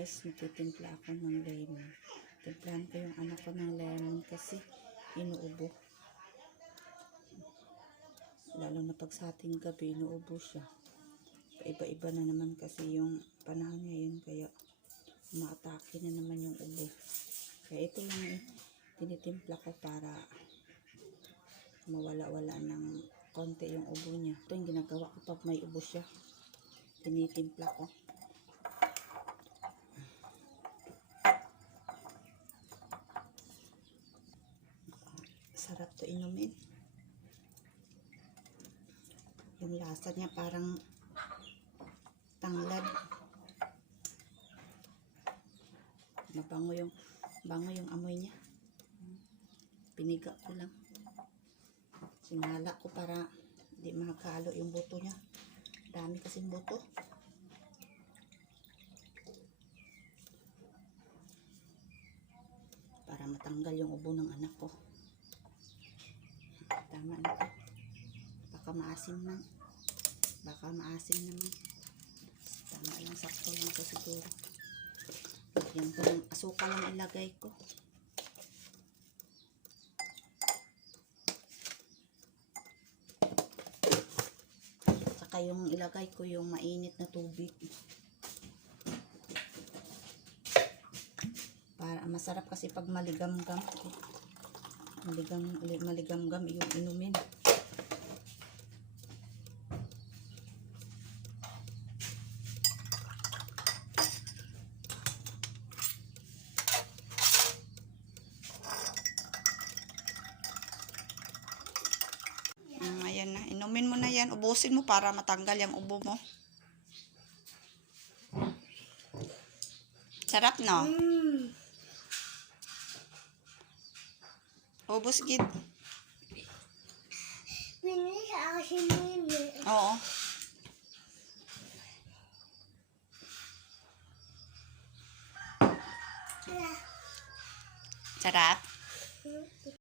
guys, magtitimpla ako ng lemon. Timplahan ko yung anak ko ng lemon kasi inuubo. Lalo na pag sa ating gabi, inuubo siya. Iba-iba na naman kasi yung panahon ngayon, kaya umaatake na naman yung ubo. Kaya ito yung tinitimpla ko para mawala-wala ng konti yung ubo niya. Ito yung ginagawa ko pag may ubo siya. Tinitimpla ko. Sarap to inumin. Yung lasa niya parang tanglad. Mabango yung amoy niya. Piniga ko lang. Sinala ko para di makakalo yung buto niya. Dami kasing buto. Para matanggal yung ubo ng anak ko. Tama na ito. Baka maasim na. Baka maasim naman. Tama lang, sakto lang ito siguro. Yan ko ng asukal lang ilagay ko. Saka yung ilagay ko yung mainit na tubig. Para masarap kasi pag maligamgam. Maligamgam yung inumin. Ayan na, inumin mo na yan. Ubusin mo para matanggal yung ubo mo. Sarap, no? Ubos gid. Oo. Sarap.